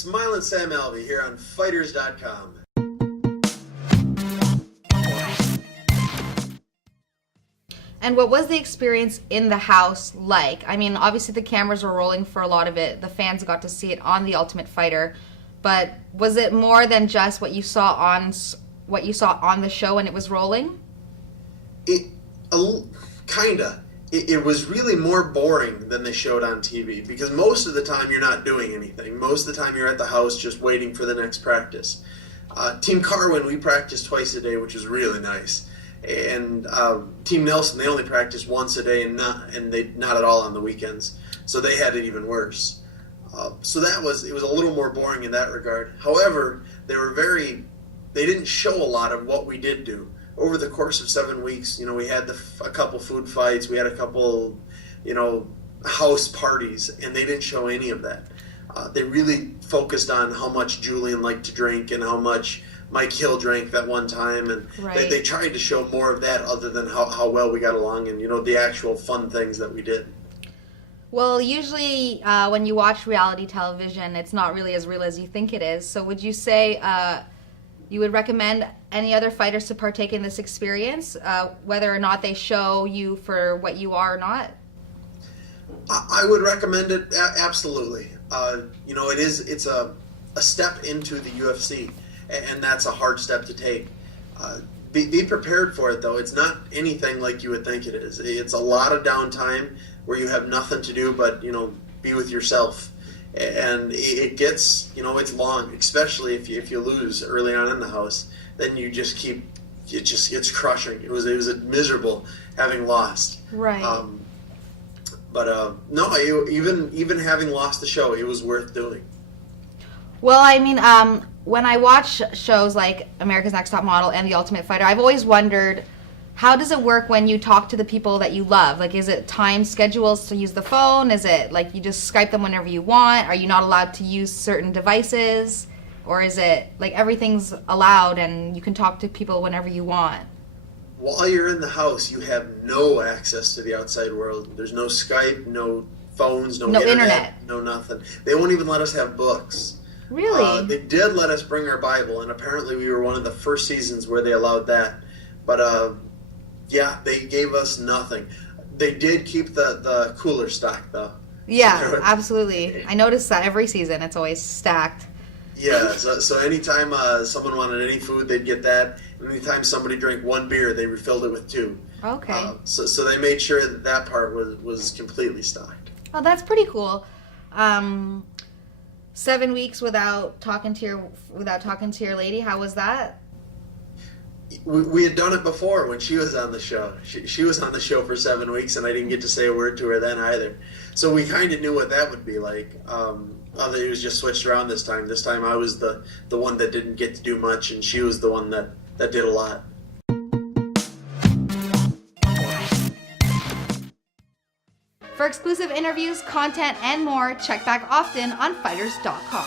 Smiling Sam Alvey here on Fighters.com. And what was the experience in the house like? I mean, obviously the cameras were rolling for a lot of it. The fans got to see it on The Ultimate Fighter. But was it more than just what you saw on the show when it was rolling? Kinda. It was really more boring than they showed on TV because most of the time you're not doing anything. Most of the time you're at the house just waiting for the next practice. Team Carwin, we practiced twice a day, which was really nice. And Team Nelson, they only practiced once a day and not at all on the weekends. So they had it even worse. So it was a little more boring in that regard. However, they didn't show a lot of what we did do. Over the course of 7 weeks, we had a couple food fights, we had a couple, house parties, and they didn't show any of that. They really focused on how much Julian liked to drink and how much Mike Hill drank that one time, and right. they tried to show more of that other than how well we got along and, the actual fun things that we did. Well, usually when you watch reality television, it's not really as real as you think it is. So would you say you would recommend any other fighters to partake in this experience, whether or not they show you for what you are or not? I would recommend it, absolutely. It's a step into the UFC, and that's a hard step to take. Be prepared for it, though. It's not anything like you would think it is. It's a lot of downtime where you have nothing to do but, be with yourself. And it gets, it's long, especially if you lose early on in the house. Then you just it's crushing. It was miserable having lost. Right. No, even having lost the show, it was worth doing. Well, I mean, when I watch shows like America's Next Top Model and The Ultimate Fighter, I've always wondered, how does it work when you talk to the people that you love? Like, is it time schedules to use the phone? Is it like you just Skype them whenever you want? Are you not allowed to use certain devices? Or is it like everything's allowed and you can talk to people whenever you want? While you're in the house, you have no access to the outside world. There's no Skype, no phones, no internet, no nothing. They won't even let us have books. Really? They did let us bring our Bible, and apparently we were one of the first seasons where they allowed that. But yeah, they gave us nothing. They did keep the cooler stocked, though. Yeah, absolutely. I noticed that every season it's always stacked. Yeah, so anytime someone wanted any food, they'd get that. And anytime somebody drank one beer, they refilled it with two. Okay. So they made sure that part was completely stocked. Oh, that's pretty cool. 7 weeks without talking to your lady. How was that? We had done it before when she was on the show. She was on the show for 7 weeks, and I didn't get to say a word to her then either. So we kind of knew what that would be like. It was just switched around this time. This time I was the one that didn't get to do much, and she was the one that did a lot. For exclusive interviews, content, and more, check back often on Fighters.com.